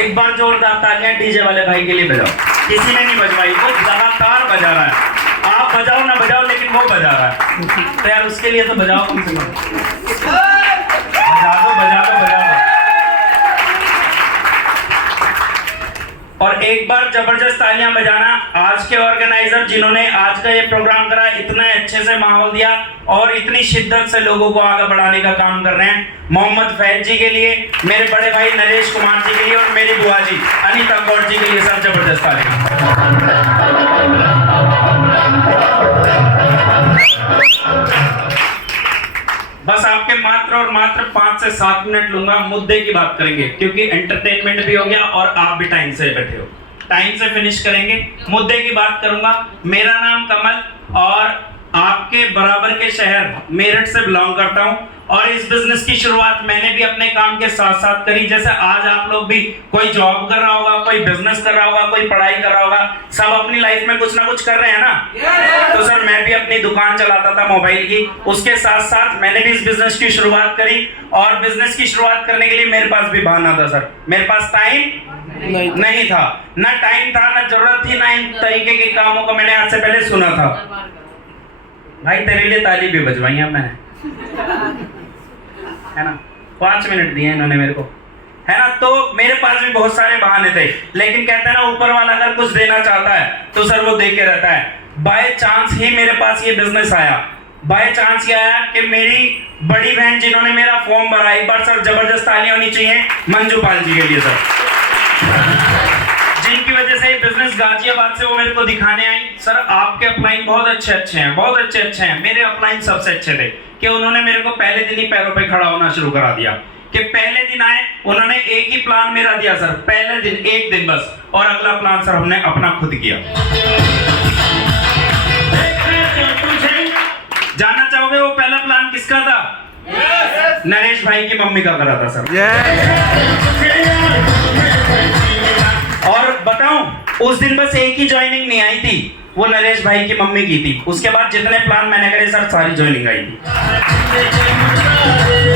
एक बार जोरदार तालियां डीजे वाले भाई के लिए बजाओ। किसी ने नहीं बजवाई, वो लगातार बजा रहा है। आप बजाओ ना बजाओ, लेकिन वो बजा रहा है। तो यार उसके लिए तो बजाओ कम से कम। बजा दो बजा दो बजा दो। और एक बार जबरदस्त तालियां बजाना आज के ऑर्गेनाइजर जिन्होंने आज का ये प्रोग्राम करा, इतने अच्छे से माहौल दिया और इतनी शिद्दत से लोगों को आगे बढ़ाने का काम कर रहे हैं। मोहम्मद फैज जी के लिए, मेरे बड़े भाई नरेश कुमार जी के लिए और मेरी बुआ जी अनीता कौर जी के लिए सब जबरदस्त तालियां। बस आपके मात्र और मात्र 5 से 7 मिनट लूंगा, मुद्दे की बात करेंगे क्योंकि एंटरटेनमेंट भी हो गया और आप भी टाइम से बैठे हो। टाइम से फिनिश करेंगे, मुद्दे की बात करूंगा। मेरा नाम कमल और आपके बराबर के शहर मेरठ से बिलोंग करता हूं और इस बिजनेस की शुरुआत मैंने भी अपने काम के साथ साथ करी। जैसे आज आप लोग भी कोई जॉब कर रहा होगा, कोई बिजनेस कर रहा होगा, कोई पढ़ाई कर रहा होगा, सब अपनी लाइफ में कुछ ना कुछ कर रहे हैं ना। तो सर मैं भी अपनी दुकान चलाता था मोबाइल की, उसके साथ साथ मैंने भी इस बिजनेस की शुरुआत करी और बिजनेस की शुरुआत करने के लिए मेरे पास भी बहाना था सर। मेरे पास टाइम नहीं था, ना टाइम था, ना जरूरत थी, ना इन तरीके के कामों को मैंने आज से पहले सुना था। भाई तेरे लिए ताली भी बजवाई है मैंने, है ना। 5 मिनट दिए इन्होंने मेरे को, है ना। तो मेरे पास भी बहुत सारे बहाने थे, लेकिन कहते हैं ना ऊपर वाला अगर कुछ देना चाहता है तो सर वो दे के रहता है। बाय चांस ही मेरे पास ये बिजनेस आया। बाय चांस ये आया कि मेरी बड़ी बहन जिन्होंने मेरा फॉर्म भरा, एक बार सर जबरदस्त तालियां होनी चाहिए मंजू पाल जी के लिए सर, जिनकी वजह से बिजनेस गाजियाबाद से वो मेरे को दिखाने आई। सर आपके अपलाइन बहुत अच्छे हैं, बहुत अच्छे हैं। मेरे अपलाइन सबसे अच्छे थे कि उन्होंने मेरे को पहले दिन ही पैरों पे खड़ा होना शुरू करा दिया। कि पहले दिन आए, उन्होंने एक ही प्लान मेरा दिया सर, पहले दिन एक दिन बस, और अगला प्लान सर हमने अपना खुद किया। जानना चाहोगे वो पहला प्लान किसका था? नरेश भाई की मम्मी का करा था सर। और बताऊं, उस दिन बस एक ही ज्वाइनिंग नहीं आई थी, वो नरेश भाई की मम्मी की थी। उसके बाद जितने प्लान मैंने करे सर सारी ज्वाइनिंग आई थी।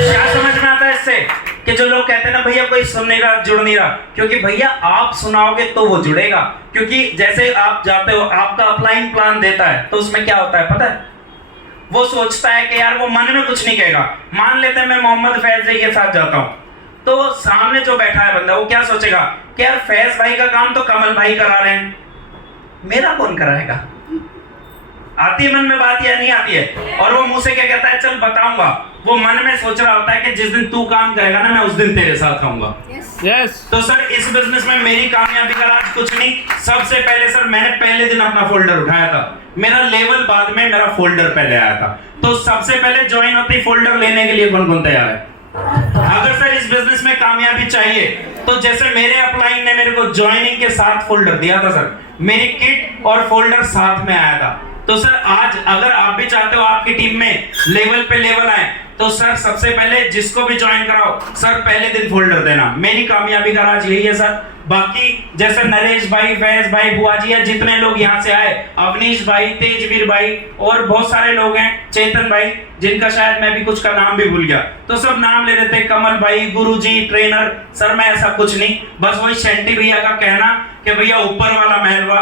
क्या समझ में आता है इससे? कि जो लोग कहते हैं ना भैया कोई सुन नहीं रहा, जुड़ नहीं रहा, क्योंकि भैया आप सुनाओगे तो वो जुड़ेगा। क्योंकि जैसे आप जाते हो, आपका अपलाइन प्लान देता है तो उसमें क्या होता है पता है? वो सोचता है कि यार वो मन में कुछ नहीं कहेगा। मान लेते हैं मैं मोहम्मद फैज भाई के साथ जाता हूँ, तो सामने जो बैठा है बंदा वो क्या सोचेगा कि यार फैज भाई का काम तो कमल भाई करा रहे हैं, मेरा कौन कराएगा? आती है मन में बात या नहीं आती है? और वो मुंह से क्या कहता है, चल बताऊंगा। वो मन में सोच रहा होता है कि जिस दिन तू काम करेगा ना, मैं उस दिन तेरे साथ खाऊंगा। यस। तो सर इस बिजनेस में मेरी कामयाबी का राज कुछ नहीं। सबसे पहले सर मैंने पहले दिन अपना फोल्डर उठाया था, मेरा लेवल बाद में, मेरा फोल्डर पहले आया था। तो सबसे पहले ज्वाइन होती फोल्डर लेने के लिए कौन कौन तैयार है? अगर सर इस बिजनेस में कामयाबी चाहिए तो जैसे मेरे अपलाइन ने मेरे को ज्वाइनिंग के साथ फोल्डर दिया था सर, मेरी किट और फोल्डर साथ में आया था। तो सर आज अगर आप भी चाहते हो आपकी टीम में लेवल पे लेवल आए, तो सर सबसे पहले जिसको भी ज्वाइन कराओ सर पहले दिन फोल्डर देना। मेरी कामयाबी का राज यही है सर। बाकी जैसे नरेश भाई, फैज भाई, बुआ जी, जितने लोग यहाँ से आए, अवनीश भाई, तेजवीर भाई और बहुत सारे लोग हैं, चेतन भाई, जिनका शायद मैं भी कुछ का नाम भी भूल गया, तो सब नाम ले लेते, कमल भाई, गुरुजी, ट्रेनर। सर मैं ऐसा कुछ नहीं, बस वही शेंटी भैया का कहना कि भैया ऊपर वाला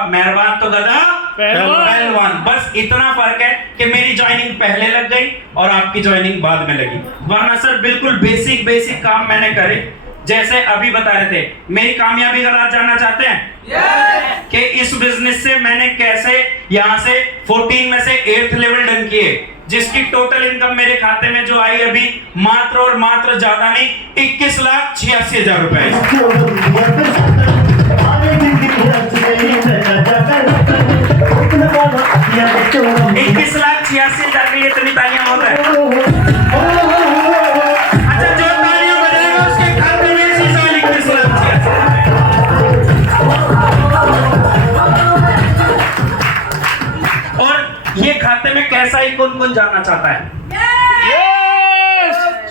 मेहरबान तो गधा पहलवान। बस इतना फर्क है कि मेरी ज्वाइनिंग पहले लग गई और आपकी ज्वाइनिंग बाद में लगी, वरना सर बिल्कुल बेसिक काम मैंने करे। जैसे अभी बता रहे थे, मेरी कामयाबी का राज जानना चाहते हैं कि इस बिजनेस से मैंने कैसे यहाँ से 14 में से 8th लेवल डन किए, जिसकी टोटल इनकम मेरे खाते में जो आई अभी मात्र और मात्र ज्यादा नहीं 21,86,000 रुपए। 21,86,000 के लिए इतनी तालियां हो रहा है। ये खाते में कैसा ही कौन जानना चाहता है?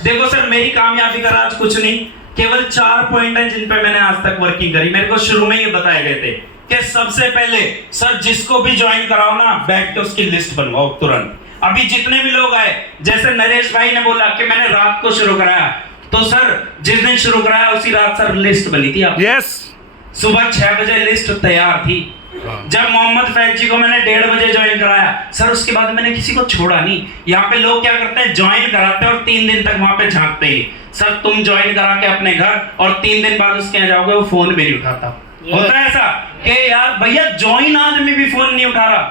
देखो सर मेरी कामयाबी का राज कुछ नहीं, केवल 4 पॉइंट हैं जिन पे मैंने आज तक वर्किंग करी। मेरे को शुरू में ये बताए गए थे कि सबसे पहले सर जिसको भी ज्वाइन कराओ ना, बैठ के उसकी लिस्ट बनवाओ तुरंत। अभी जितने भी लोग आए, जैसे नरेश भाई ने बोला कि मैंने रात को शुरू कराया, तो सर जिस दिन शुरू कराया उसी रात सर लिस्ट बनी थी। आप यस, सुबह 6 बजे लिस्ट तैयार थी। जब मोहम्मद फैज जी को मैंने 1:30 बजे ज्वाइन कराया सर, उसके बाद मैंने किसी को छोड़ा नहीं। यहाँ पे लोग क्या करते हैं, ज्वाइन कराते हैं और 3 दिन तक वहां पे झांकते ही। सर तुम ज्वाइन करा के अपने घर और 3 दिन बाद उसके यहाँ जाओगे, वो फोन भी नहीं उठाता। होता है ऐसा कि यार भैया ज्वाइन आदमी भी फोन नहीं उठा रहा,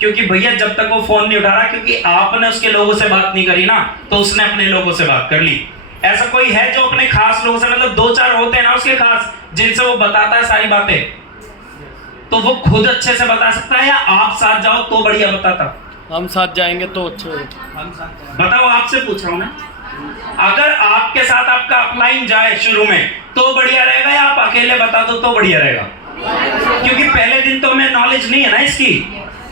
क्योंकि भैया जब तक वो फोन नहीं उठा रहा, क्योंकि आपने उसके लोगों से बात नहीं करी ना, तो उसने अपने लोगों से बात कर ली। ऐसा कोई है जो अपने खास लोगों से, मतलब 2-4 होते हैं ना उसके खास, जिनसे वो बताता है सारी बातें, तो वो खुद अच्छे से बता सकता है, या आप साथ जाओ तो बढ़िया बताता? हम साथ जाएंगे तो अच्छे बताओ, आपसे पूछ रहा हूं मैं। अगर आपके साथ आपका अपलाइन जाए शुरू में तो बढ़िया रहेगा, या आप अकेले बता दो तो बढ़िया रहेगा? क्योंकि पहले दिन तो हमें नॉलेज नहीं है ना इसकी।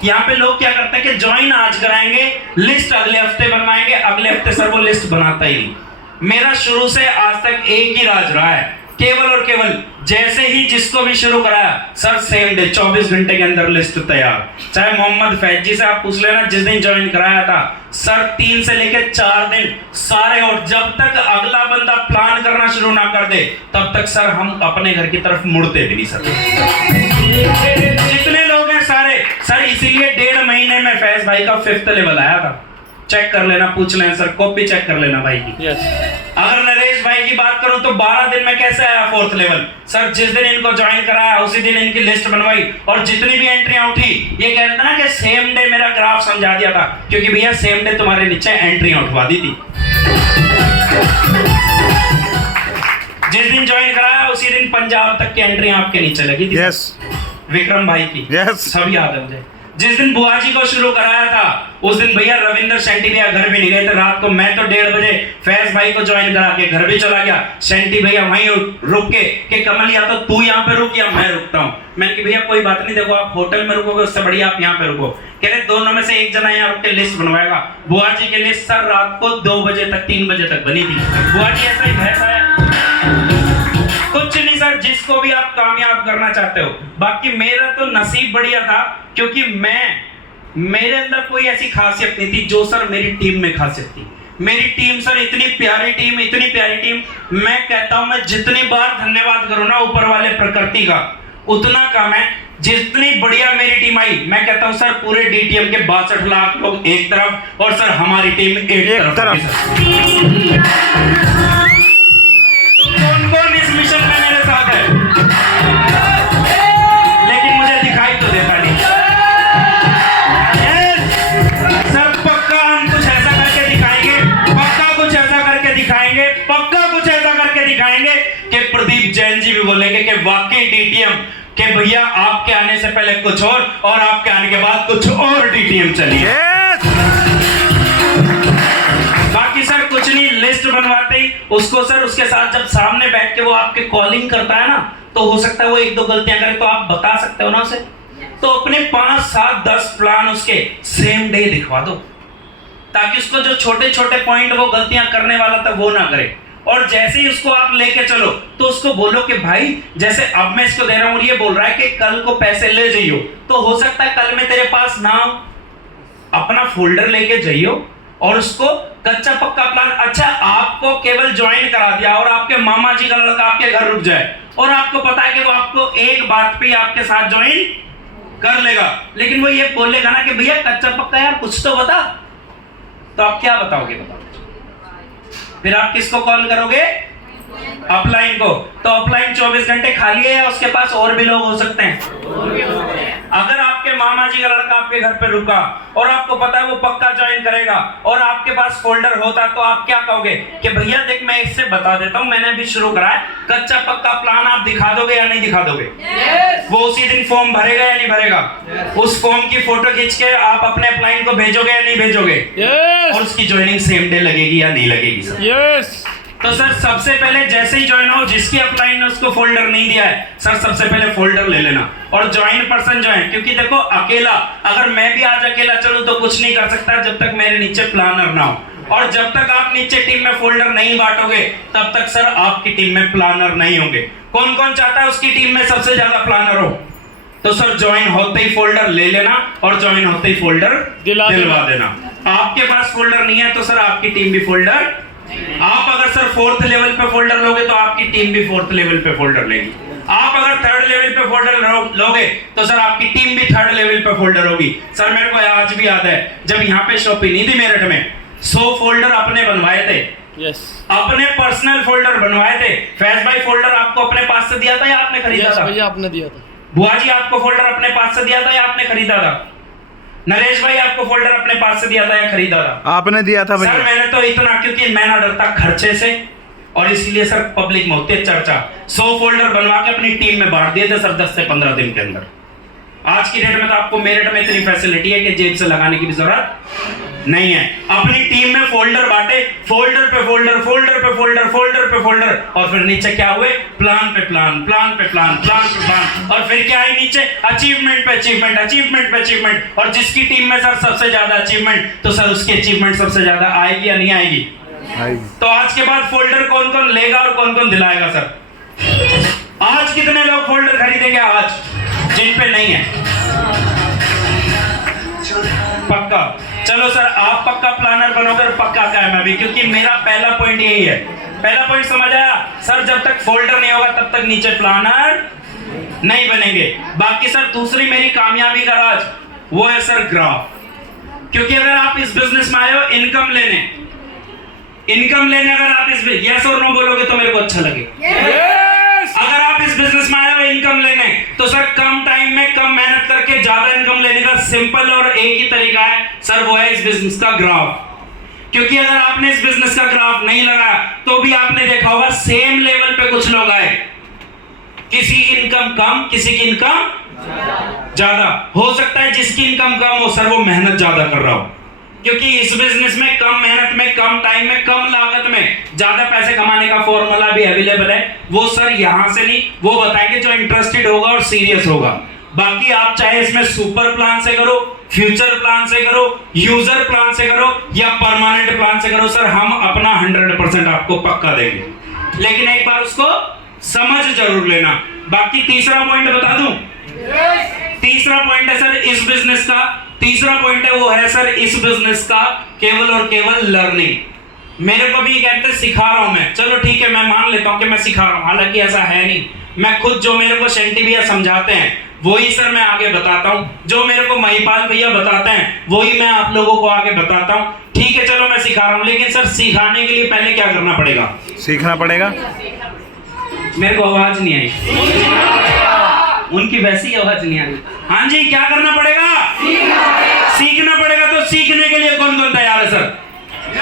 यहाँ पे लोग क्या करते हैं कि ज्वाइन आज कराएंगे, लिस्ट अगले हफ्ते बनवाएंगे, अगले हफ्ते सर वो लिस्ट बनाता ही नहीं। मेरा शुरू से आज तक एक ही राज रहा है, केवल और केवल जैसे ही जिसको भी शुरू कराया सर सेम डे 24 घंटे के अंदर लिस्ट तैयार। चाहे मोहम्मद फैज जी से आप पूछ लेना, जिस दिन ज्वाइन कराया था सर 3 से लेकर 4 दिन सारे, और जब तक अगला बंदा प्लान करना शुरू ना कर दे तब तक सर हम अपने घर की तरफ मुड़ते भी नहीं सर। जितने लोग हैं सारे सर, इसीलिए 1.5 महीने में फैज भाई का 5th लेवल आया था। चेक कर लेना, पूछ लेना सर, कॉपी चेक कर लेना भाई की। अगर नरेश भाई की बात करूं तो 12 दिन में कैसे आया 4th लेवल? सर जिस दिन इनको ज्वाइन कराया उसी दिन इनकी लिस्ट बनवाई, और जितनी भी एंट्रियां उठी, ये कहते ना कि सेम डे मेरा ग्राफ समझा दिया था, क्योंकि भैया सेम डे तुम्हारे नीचे एंट्रियां उठवा दी थी। जिस दिन ज्वाइन कराया उसी दिन पंजाब तक की एंट्रियां आपके नीचे लगी थी। यस, विक्रम भाई की। यस, सब याद है मुझे। जिस दिन बुआ जी को शुरू कराया था उस दिन भैया रविंदर शेंटी भैया घर भी नहीं गए थे रात को। मैं तो 1:30 बजे फैज भाई को ज्वाइन करा के घर भी चला गया। शेंटी भैया वहीं रुक के कि कमल या तो तू यहाँ पे रुक या मैं रुकता हूँ। मैंने कहा भैया कोई बात नहीं, देखो आप होटल में रुकोगे उससे बढ़िया आप यहाँ पे रुको। कह रहे दोनों में से एक जना यहाँ रुक के लिस्ट बनवाएगा। बुआ जी की लिस्ट सर रात को 2 बजे तक 3 बजे तक बनी थी। बुआ जी ऐसा ही भैंसा है, कुछ नहीं सर, जिसको भी आप कामयाब करना चाहते हो। बाकी मेरा तो नसीब बढ़िया था, क्योंकि मेरे अंदर कोई ऐसी खासियत नहीं थी जो सर मेरी टीम में खासियत थी। मेरी टीम सर इतनी प्यारी टीम, इतनी प्यारी टीम, मैं कहता हूं मैं जितनी बार धन्यवाद करूं ना ऊपर वाले प्रकृति का उतना कम है। जितनी बढ़िया मेरी टीम आई, मैं कहता हूं सर पूरे डीटीएम के 62 लाख लोग एक तरफ और सर हमारी टीम एक तरफ। कौन इस मिशन में मेरे साथ है? लेकिन मुझे दिखाई तो देता नहीं। सर पक्का हम कुछ ऐसा करके दिखाएंगे, पक्का कुछ ऐसा करके दिखाएंगे, पक्का कुछ ऐसा करके दिखाएंगे कि प्रदीप जैन जी भी बोलेंगे कि वाकई डीटीएम के भैया आपके आने से पहले कुछ और आपके आने के बाद कुछ और डीटीएम चलिए। बाकी सर कुछ नहीं, लिस्ट बनवाते ही उसको सर उसके साथ जब सामने बैठ के वो आपके कॉलिंग करता है ना, तो हो सकता है वो 1-2 गलतियां करे, तो आप बता सकते हो ना उसे। तो अपने 5, 7, 10 प्लान उसके सेम डे दिखवा दो, ताकि उसको जो छोटे छोटे पॉइंट वो गलतियां करने वाला था वो ना करे। और जैसे ही उसको आप लेके चलो तो उसको बोलो कि भाई जैसे अब मैं इसको दे रहा हूं, ये बोल रहा है कि कल को पैसे ले जाइयो, तो हो सकता है कल में तेरे पास ना अपना फोल्डर लेके जाइयो और उसको कच्चा पक्का प्लान। अच्छा आपको केवल ज्वाइन करा दिया और आपके मामा जी का लड़का आपके घर रुक जाए और आपको पता है कि वो आपको एक बात पे आपके साथ ज्वाइन कर लेगा, लेकिन वो ये बोलेगा ना कि भैया कच्चा पक्का यार कुछ तो बता, तो आप क्या बताओगे? बताओ फिर आप किसको कॉल करोगे? अपलाइन को। तो अपलाइन 24 घंटे खाली है या उसके पास और भी लोग हो सकते हैं? अगर आपके मामा जी का लड़का आपके घर पे रुका और आपको पता है वो पक्का ज्वाइन करेगा और आपके पास फोल्डर होता, तो आप क्या कहोगे कि भैया देख मैं इससे बता देता हूं, मैंने अभी शुरू करा है, कच्चा पक्का प्लान आप दिखा दोगे या नहीं दिखा दोगे? वो उसी दिन फॉर्म भरेगा या नहीं भरेगा? उस फॉर्म की फोटो खींच के आप अपने अपलाइन को भेजोगे या नहीं भेजोगे? और उसकी ज्वाइनिंग सेम डे लगेगी या नहीं लगेगी सर? तो सर सबसे पहले जैसे ही ज्वाइन हो, जिसकी अपलाइन ने उसको फोल्डर नहीं दिया है सर, सबसे पहले फोल्डर ले लेना। और ज्वाइन पर्सन जो है, क्योंकि देखो अकेला, अगर मैं भी आज अकेला चलूं तो कुछ नहीं कर सकता जब तक मेरे नीचे प्लानर ना हो, और जब तक आप नीचे टीम में फोल्डर नहीं बांटोगे तब तक सर आपकी टीम में प्लानर नहीं होंगे। कौन कौन चाहता है उसकी टीम में सबसे ज्यादा प्लानर हो? तो सर ज्वाइन होते ही फोल्डर ले लेना और ज्वाइन होते ही फोल्डर दिलवा देना। आपके पास फोल्डर नहीं है तो सर आपकी टीम भी फोल्डर, आप अगर सर 4th लेवल पे फोल्डर लोगे तो आपकी टीम भी 4th लेवल पे फोल्डर लेगी। आप अगर 3rd लेवल पे फोल्डर लोगे तो सर आपकी टीम भी 3rd लेवल पे फोल्डर होगी। सर मेरे को आज भी याद है जब यहाँ पे शॉपिंग नहीं थी मेरठ में, 100 फोल्डर अपने बनवाए थे, यस अपने पर्सनल फोल्डर बनवाए थे। फैज भाई फोल्डर आपको अपने पास से दिया था या आपने खरीदा यस था? भैया आपने दिया था। बुआ जी आपको फोल्डर अपने पास से दिया था या आपने खरीदा था? नरेश भाई आपको फोल्डर अपने पास से दिया था या खरीदा था? आपने दिया था सर भैया। मैंने तो इतना, क्योंकि मैं ना डरता खर्चे से और इसीलिए सर पब्लिक में होती है चर्चा। 100 फोल्डर बनवा के अपनी टीम में बांट दिए थे सर 10 से 15 दिन के अंदर। आज की डेट में तो आपको मेरिट में इतनी फैसिलिटी है कि जेब से लगाने की भी जरूरत नहीं है। अपनी टीम में फोल्डर बांटे, फोल्डर पे फोल्डर, फोल्डर पे फोल्डर, फोल्डर पे फोल्डर, और फिर नीचे क्या हुए? प्लान पे प्लान, प्लान पे प्लान, प्लान पे प्लान, और फिर क्या है नीचे? अचीवमेंट पे अचीवमेंट, अचीवमेंट पे अचीवमेंट। और जिसकी टीम में सर सबसे ज्यादा अचीवमेंट, तो सर उसकी अचीवमेंट सबसे ज्यादा आएगी या नहीं आएगी? तो आज के बाद फोल्डर कौन कौन लेगा और कौन कौन दिलाएगा सर? आज कितने लोग फोल्डर खरीदेंगे आज जिन पे नहीं है? पक्का? चलो सर आप पक्का प्लानर बनोगे, पक्का क्या है मैं भी, क्योंकि मेरा पहला पॉइंट यही है। पहला पॉइंट समझ आया सर? जब तक फोल्डर नहीं होगा तब तक नीचे प्लानर नहीं बनेंगे। बाकी सर दूसरी मेरी कामयाबी का राज वो है सर ग्राफ। क्योंकि अगर आप इस बिजनेस में आए हो इनकम लेने अगर आप इस यस और नो बोलोगे तो मेरे को अच्छा लगेगा। अगर आप इस बिजनेस में आए हो इनकम लेने, तो सर कम टाइम में कम मेहनत करके ज्यादा इनकम लेने का सिंपल और एक ही तरीका है सर, वो है इस बिजनेस का ग्राफ। क्योंकि अगर आपने इस बिजनेस का ग्राफ नहीं लगाया तो भी आपने देखा होगा सेम लेवल पे कुछ लोग आए, किसी की इनकम कम, किसी की इनकम ज्यादा। हो सकता है जिसकी इनकम कम हो सर वो मेहनत ज्यादा कर रहा हो, क्योंकि इस बिजनेस में कम मेहनत में, कम टाइम में, कम लागत में ज्यादा पैसे कमाने का फॉर्मूला भी अवेलेबल है। वो सर यहां से नहीं, वो बताएंगे जो इंटरेस्टेड होगा और सीरियस होगा। बाकी आप चाहे इसमें सुपर प्लान से करो, फ्यूचर प्लान से करो, यूजर प्लान से करो या परमानेंट प्लान से करो, सर हम अपना 100% आपको पक्का देंगे, लेकिन एक बार उसको समझ जरूर लेना। बाकी तीसरा पॉइंट बता दूं? तीसरा पॉइंट है सर इस बिजनेस का, तीसरा पॉइंट है वो है सर इस बिजनेस का केवल और केवल लर्निंग। मेरे को भी कहते हैं सिखा रहा हूं मैं, चलो ठीक है मैं मान लेता हूं कि मैं सिखा रहा हूं, हालांकि ऐसा है नहीं। मैं खुद जो मेरे को शंटी भैया समझाते हैं वही सर मैं आगे बताता हूं, जो मेरे को महिपाल भैया बताते हैं वही मैं आप लोगों को आगे बताता हूं। ठीक है चलो मैं सिखा रहा हूं, लेकिन सर सिखाने के लिए पहले क्या करना पड़ेगा? सीखना पड़ेगा। मेरे को आवाज नहीं आई, उनकी वैसी आवाज नहीं आई। हाँ जी क्या करना पड़ेगा? सीखना पड़ेगा। तो सीखने के लिए कौन कौन तैयार है सर?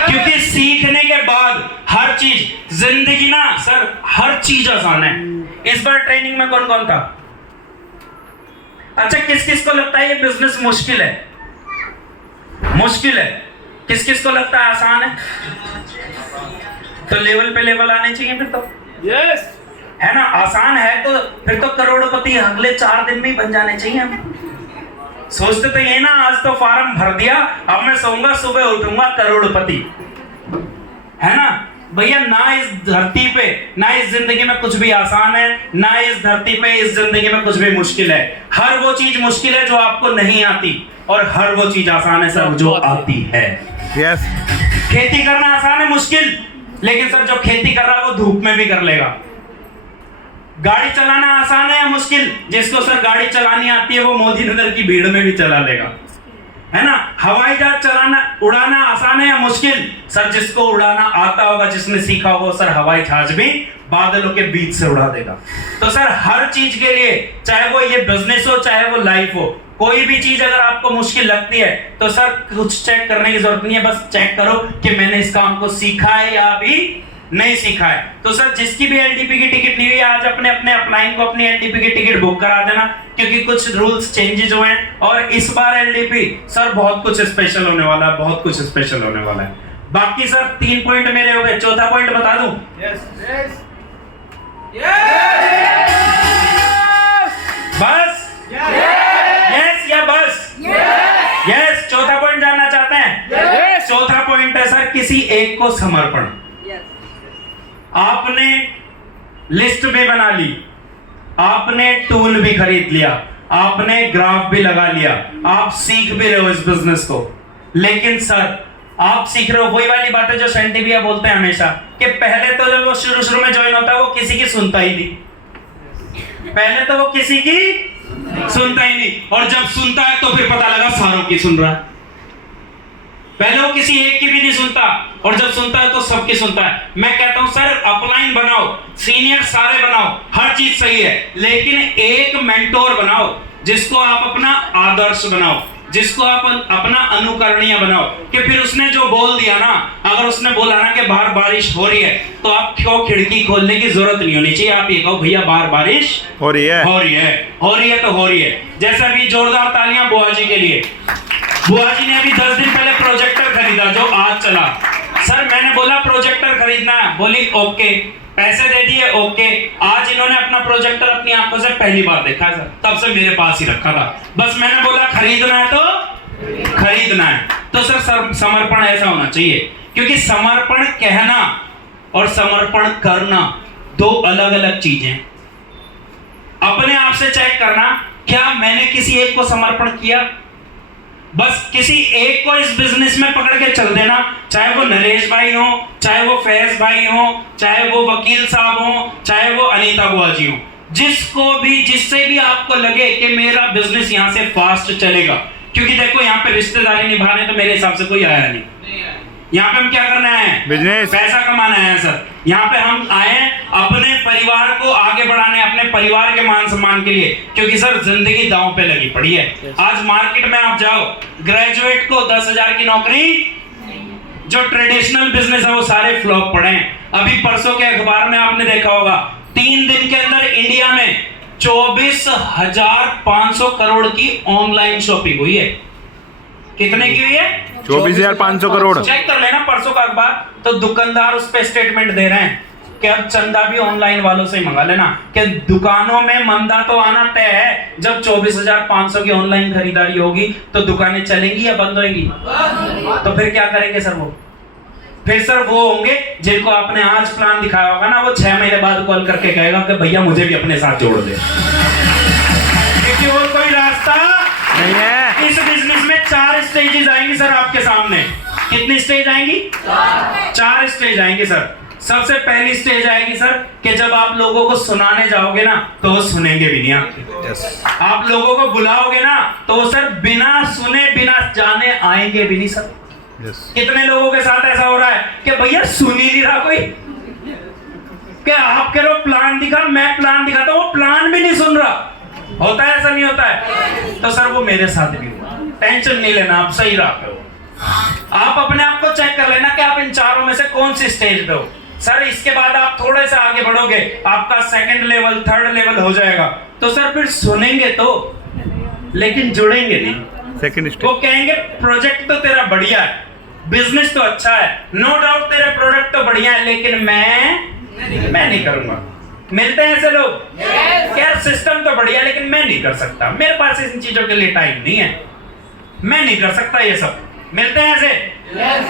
क्योंकि सीखने के बाद हर चीज जिंदगी ना सर, हर चीज आसान है। इस बार ट्रेनिंग में कौन कौन था? अच्छा किस किस को लगता है ये बिजनेस मुश्किल है? मुश्किल है। किस किस को लगता है आसान है? तो लेवल पे लेवल आने चाहिए फिर तो, यस है ना? आसान है तो फिर तो करोड़पति अगले 4 दिन में ही बन जाने चाहिए हम। सोचते तो ये ना आज तो फॉर्म भर दिया, अब मैं सोऊंगा सुबह उठूंगा करोड़पति, है ना? भैया ना इस धरती पे, ना इस जिंदगी में कुछ भी आसान है, ना इस धरती पे इस जिंदगी में कुछ भी मुश्किल है। हर वो चीज मुश्किल है जो आपको नहीं आती, और हर वो चीज आसान है सर जो आती है। यस। खेती करना आसान है मुश्किल, लेकिन सर जो खेती कर रहा है वो धूप में भी कर लेगा। गाड़ी चलाना आसान है या मुश्किल? जिसको सर गाड़ी चलानी आती है वो मोदी नगर की भीड़ में भी चला लेगा, है ना? हवाई जहाज चलाना, उड़ाना आसान है या मुश्किल? सर जिसको उड़ाना आता होगा, जिसने सीखा होगा, सर हवाई जहाज भी बादलों के बीच से उड़ा देगा। तो सर हर चीज के लिए, चाहे वो ये बिजनेस हो चाहे वो लाइफ हो, कोई भी चीज अगर आपको मुश्किल लगती है तो सर कुछ चेक करने की जरूरत नहीं है, बस चेक करो कि मैंने इस काम को सीखा है या अभी नहीं सीखा है। तो सर जिसकी भी एलडीपी की टिकट ली हुई है आज अपने अपने अपलाइन को अपनी एलडीपी की टिकट बुक करा देना, क्योंकि कुछ रूल्स चेंजेस हुए हैं और इस बार एलडीपी सर बहुत कुछ स्पेशल होने वाला है, बहुत कुछ स्पेशल होने वाला है। बाकी सर 3 पॉइंट मेरे हो गए, चौथा पॉइंट बता दूं? बस यस या बस यस? चौथा पॉइंट जानना चाहते हैं? चौथा पॉइंट है सर किसी एक को समर्पण। आपने लिस्ट भी बना ली, आपने टूल भी खरीद लिया, आपने ग्राफ भी लगा लिया, आप सीख भी रहे हो इस बिजनेस को, लेकिन सर आप सीख रहे हो वही वाली बातें जो सेंटी भैया बोलते हैं हमेशा कि पहले तो जब वो शुरू में ज्वाइन होता है वो किसी की सुनता ही नहीं। पहले तो वो किसी की सुनता ही नहीं, और जब सुनता है तो फिर पता लगा सारों की सुन रहा है। पहले वो किसी एक की भी नहीं सुनता, और जब सुनता है तो सबकी सुनता है। मैं कहता हूं सर अपलाइन बनाओ, सीनियर सारे बनाओ, हर चीज सही है, लेकिन एक मेंटोर बनाओ जिसको आप अपना आदर्श बनाओ, जिसको आप अपना अनुकरणीय बनाओ, कि फिर उसने जो बोल दिया ना, अगर उसने बोला ना कि बाहर बारिश हो रही है तो आप क्यों खिड़की खोलने की जरूरत नहीं होनी चाहिए। आप ये कहो भैया बाहर बारिश हो रही है, हो रही है, हो रही है तो हो रही है। जैसे अभी जोरदार तालियां बुआ जी के लिए। बुआ जी ने अभी 10 दिन पहले प्रोजेक्टर खरीदा जो आज चला। सर मैंने बोला प्रोजेक्टर खरीदना है, बोली ओके, पैसे दे दिए ओके। आज इन्होंने अपना प्रोजेक्टर अपनी आंखों से पहली बार देखा है सर, तब से मेरे पास ही रखा था। बस मैंने बोला खरीदना है तो खरीदना है। तो सर समर्पण ऐसा होना चाहिए, क्योंकि समर्पण कहना और समर्पण करना दो अलग अलग चीजें। अपने आप से चेक करना, क्या मैंने किसी एक को समर्पण किया? बस किसी एक को इस बिजनेस में पकड़ के चल देना, चाहे वो नरेश भाई हो, चाहे वो फैज भाई हो, चाहे वो वकील साहब हो, चाहे वो अनीता बुआ जी हो, जिसको भी, जिससे भी आपको लगे कि मेरा बिजनेस यहाँ से फास्ट चलेगा। क्योंकि देखो यहाँ पे रिश्तेदारी निभाने तो मेरे हिसाब से कोई आया नहीं। यहाँ पे हम क्या करना है? बिजनेस, पैसा कमाना है सर। यहाँ पे हम आए अपने परिवार को आगे बढ़ाने, अपने परिवार के मान सम्मान के लिए, क्योंकि सर जिंदगी दांव पे लगी पड़ी है। आज मार्केट में आप जाओ, ग्रेजुएट को 10,000 की नौकरी, जो ट्रेडिशनल बिजनेस है वो सारे फ्लॉप पड़े हैं। अभी परसों के अखबार में आपने देखा होगा 3 दिन के अंदर इंडिया में 24,500 करोड़ की ऑनलाइन शॉपिंग हुई है। कितने की हुई है? 24,500 करोड़। चेक कर लेना परसों का अखबार, तो दुकानदार उस पे स्टेटमेंट दे रहे हैं कि अब चंदा भी ऑनलाइन वालों से ही मंगा लेना, कि दुकानों में मंदा तो आना तय है। जब 24,500 की ऑनलाइन खरीदारी होगी तो दुकानें चलेंगी या बंद होंगी? तो फिर क्या करेंगे सर वो? फिर सर वो होंगे जिनको आपने आज प्लान दिखाया होगा ना, वो 6 महीने बाद कॉल करके कहेगा कि भैया मुझे भी अपने साथ जोड़ दे, क्योंकि और कोई रास्ता नहीं है। इस बिजनेस में 4 स्टेजेस आएंगी सर आपके सामने। कितनी स्टेज आएंगी? 4 स्टेज आएंगी सर। सबसे पहली स्टेज आएगी सर कि जब आप लोगों को सुनाने जाओगे ना तो वो सुनेंगे भी नहीं आपको। आप लोगों को बुलाओगे ना तो वो सर बिना सुने बिना जाने आएंगे भी नहीं सर। कितने लोगों के साथ ऐसा हो रहा है कि भैया सुन ही नहीं रहा कोई, कि आप कह रहे हो प्लान दिखा, मैं प्लान दिखाता हूं, वो प्लान भी नहीं सुन रहा। होता है ऐसा? नहीं होता है? तो सर वो मेरे साथ भी हुआ। टेंशन नहीं लेना, आप सही राह पे हो। आप अपने आप को चेक कर लेना कि आप इन चारों में से कौन सी स्टेज पे हो। सर इसके बाद आप थोड़े से आगे बढ़ोगे, आपका 2nd लेवल 3rd लेवल हो जाएगा, तो सर फिर सुनेंगे तो, लेकिन जुड़ेंगे नहीं। सेकंड स्टेज वो कहेंगे प्रोजेक्ट तो तेरा बढ़िया है, बिजनेस तो अच्छा है, नो डाउट तेरे प्रोडक्ट तो बढ़िया है, लेकिन मैं नहीं करूंगा। मिलते हैं ऐसे लोग? यार सिस्टम तो बढ़िया लेकिन मैं नहीं कर सकता, मेरे पास इन चीजों के लिए टाइम नहीं है, मैं नहीं कर सकता ये सब। मिलते हैं ऐसे?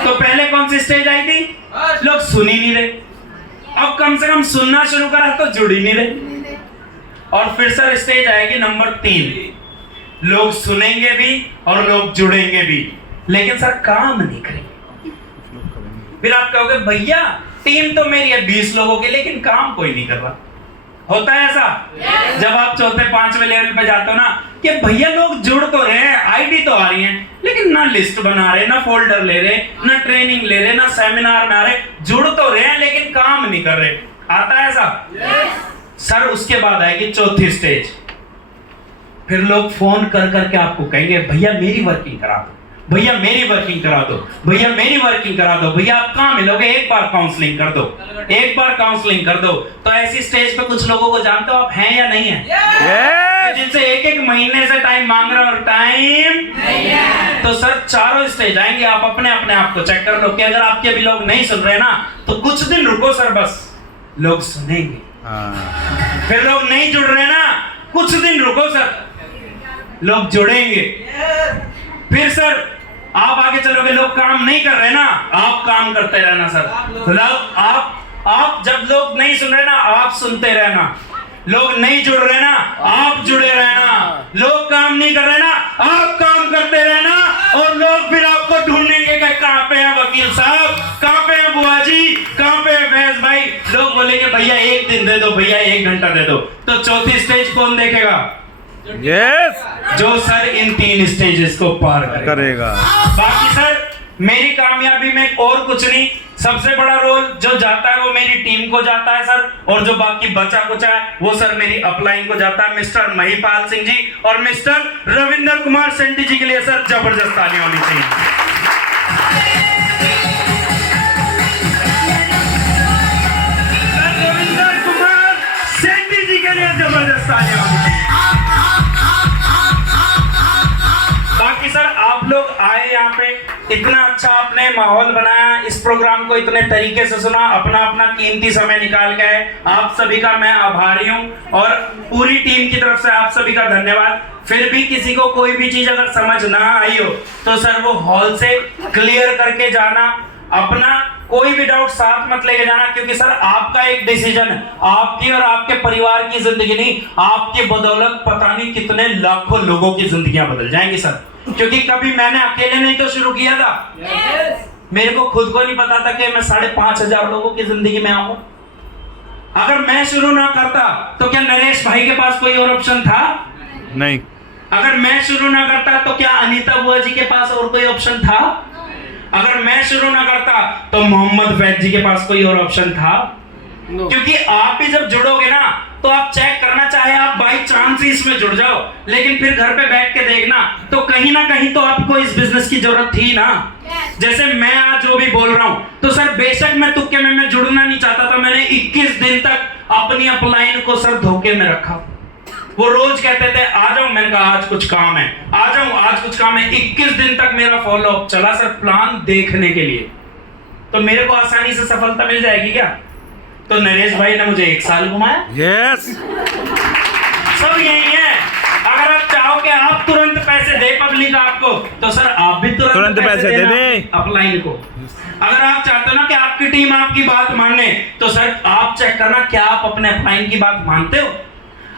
तो पहले कौन सी स्टेज आई थी? लोग सुन ही नहीं रहे। अब कम से कम सुनना शुरू करा तो जुड़ ही नहीं रहे। और फिर सर स्टेज आएगी नंबर 3, लोग सुनेंगे भी और लोग जुड़ेंगे भी, लेकिन सर काम नहीं करेंगे। फिर आप कहोगे भैया टीम तो मेरी है 20 लोगों की, लेकिन काम कोई नहीं कर रहा। होता है ऐसा? जब आप 4th-5वें लेवल पे जाते हो ना कि भैया लोग जुड़ तो रहे हैं, आईडी तो आ रही है, लेकिन ना लिस्ट बना रहे, ना फोल्डर ले रहे, ना ट्रेनिंग ले रहे, ना सेमिनार में आ रहे, जुड़ तो रहे हैं लेकिन काम नहीं कर रहे। आता है ऐसा? सर उसके बाद आएगी 4थी स्टेज। फिर लोग फोन कर करके आपको कहेंगे भैया मेरी वर्किंग करा दो, भैया मेरी वर्किंग करा दो, भैया मेरी वर्किंग करा दो, भैया आप कहाँ मिलोगे, एक बार काउंसलिंग कर दो, एक बार काउंसलिंग कर दो। तो ऐसी स्टेज पे कुछ लोगों को जानते हो आप हैं या नहीं है? जिनसे 1-1 महीने से टाइम मांग रहे हो और टाइम नहीं है। तो सर चारों स्टेज आएंगे, आप अपने आप को चेक कर लो कि अगर आपके अभी लोग नहीं सुन रहे ना तो कुछ दिन रुको सर, बस लोग सुनेंगे। फिर लोग नहीं जुड़ रहे ना, कुछ दिन रुको सर, लोग जुड़ेंगे। फिर सर आप आगे चलोगे, लोग काम नहीं कर रहे ना, आप काम करते रहना सर। आप जब लोग नहीं सुन रहे ना आप सुनते रहना, लोग नहीं जुड़ रहे ना आप जुड़े रहना, लोग काम नहीं कर रहे ना आप काम करते रहना, और लोग फिर आपको ढूंढेंगे कि कहाँ पे है वकील साहब, कहाँ पे है बुआ जी, कहाँ पे है फैज भाई। लोग बोलेंगे भैया 1 दिन दे दो, भैया 1 घंटा दे दो। तो चौथी स्टेज कौन देखेगा? यस जो सर इन 3 स्टेजेस को पार करेगा। बाकी सर मेरी कामयाबी में और कुछ नहीं, सबसे बड़ा रोल जो जाता है वो मेरी टीम को जाता है सर, और जो बाकी बचा कुचा है वो सर मेरी अपलाइन को जाता है। मिस्टर महिपाल सिंह जी और मिस्टर रविंदर कुमार सेंटी जी के लिए सर जबरदस्त तालियां होनी चाहिए। सर रविंदर कुमार सेंटी जी के लिए जबरदस्त तालियां होनी चाहिए। बाकी सर आप लोग आए यहाँ पे, इतना अच्छा आपने माहौल बनाया, इस प्रोग्राम को इतने तरीके से सुना, अपना अपना कीमती समय निकाल के आए, आप सभी का मैं आभारी हूँ और पूरी टीम की तरफ से आप सभी का धन्यवाद। फिर भी किसी को कोई भी चीज अगर समझ ना आई हो तो सर वो हॉल से क्लियर करके जाना, अपना कोई भी डाउट साथ मत लेके जाना, क्योंकि सर आपका एक डिसीजन है, आपकी और आपके परिवार की जिंदगी नहीं, आपकी बदौलत पता नहीं कितने लाखों लोगों की जिंदगियां बदल जाएंगी सर। क्योंकि कभी मैंने अकेले नहीं तो शुरू किया था, मेरे को खुद को नहीं पता था कि मैं 5,500 लोगों की जिंदगी में आऊंगा। अगर मैं शुरू ना करता तो क्या नरेश भाई के पास कोई और ऑप्शन था? नहीं। अगर मैं शुरू ना करता तो क्या अनीता बुआ जी के पास और कोई ऑप्शन था? अगर मैं शुरू ना करता तो मोहम्मद फैज जी के पास कोई और ऑप्शन था? क्योंकि आप भी जब जुड़ोगे ना तो आप चेक करना, चाहे आप बाई चांस ही इसमें जुड़ जाओ, लेकिन फिर घर पे बैठ के देखना तो कहीं ना कहीं तो आपको इस बिजनेस की जरूरत थी ना। जैसे मैं आज जो भी बोल रहा हूं तो सर बेशक मैं तुक्के में मैं जुड़ना नहीं चाहता था, मैंने 21 दिन तक अपनी अपलाइन को सर धोखे में रखा। वो रोज कहते थे आ जाओ, मैंने कहा आज कुछ काम है, आ जाओ आज कुछ काम है। 21 दिन तक मेरा फॉलो अप चला सर प्लान देखने के लिए, तो मेरे को आसानी से सफलता मिल जाएगी क्या? तो नरेश भाई ने मुझे 1 साल घुमाया। यस सब यही है। अगर आप चाहो कि आप तुरंत पैसे दे पब्लिक आपको, तो सर आप भी तुरंत पैसे दे दे अपलाइन को। अगर आप चाहते हो ना कि आपकी टीम आपकी बात माने, तो सर आप चेक करना क्या आप अपने अपलाइन की बात मानते हो।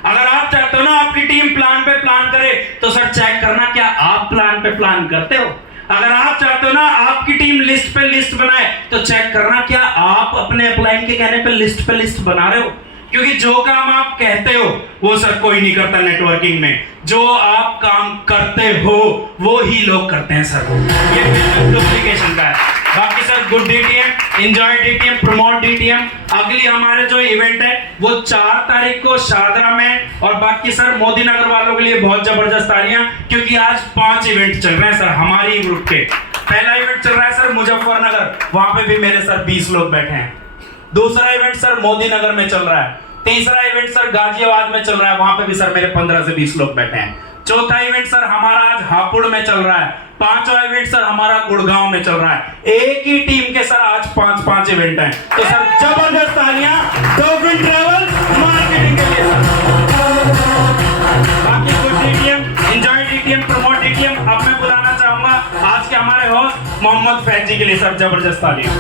अगर आप चाहते हो ना आपकी टीम प्लान पे प्लान करे, तो सर चेक करना क्या आप प्लान पे प्लान करते हो। अगर आप चाहते हो ना आपकी टीम लिस्ट पे लिस्ट बनाए, तो चेक करना क्या आप अपने अपलाइन के कहने पे लिस्ट बना रहे हो। क्योंकि जो काम आप कहते हो वो सर कोई नहीं करता नेटवर्किंग में, जो आप काम करते हो वो ही लोग करते हैं सर। ये डुप्लीकेशन का है। बाकी sir good DTM, enjoy DTM, promote DTM. अगली हमारे जो इवेंट है वो 4 तारीख को शारदा में, और बाकी सर मोदी नगर वालों के लिए बहुत जबरदस्त तालियां, क्योंकि आज 5 इवेंट चल रहे हैं सर हमारी ग्रुप के। पहला इवेंट चल रहा है सर मुजफ्फरनगर, वहां पे भी मेरे सर 20 लोग बैठे हैं। दूसरा इवेंट सर मोदी नगर में चल रहा है। तीसरा इवेंट सर गाजियाबाद में चल रहा है, वहां पे भी सर मेरे 15 से 20 लोग बैठे हैं। चौथा इवेंट सर हमारा आज हापुड़ में चल रहा है। 5वां इवेंट सर हमारा गुड़गांव में चल रहा है। एक ही टीम के सर आज 5 इवेंट हैं। तो सर जबरदस्त तालियां डॉल्फिन ट्रैवल मार्केटिंग के लिए सर। बाकी good DTM, enjoy DTM, promote DTM. अब मैं बुलाना चाहूंगा आज के हमारे होस्ट मोहम्मद फैज जी के लिए सर जबरदस्त तालियां।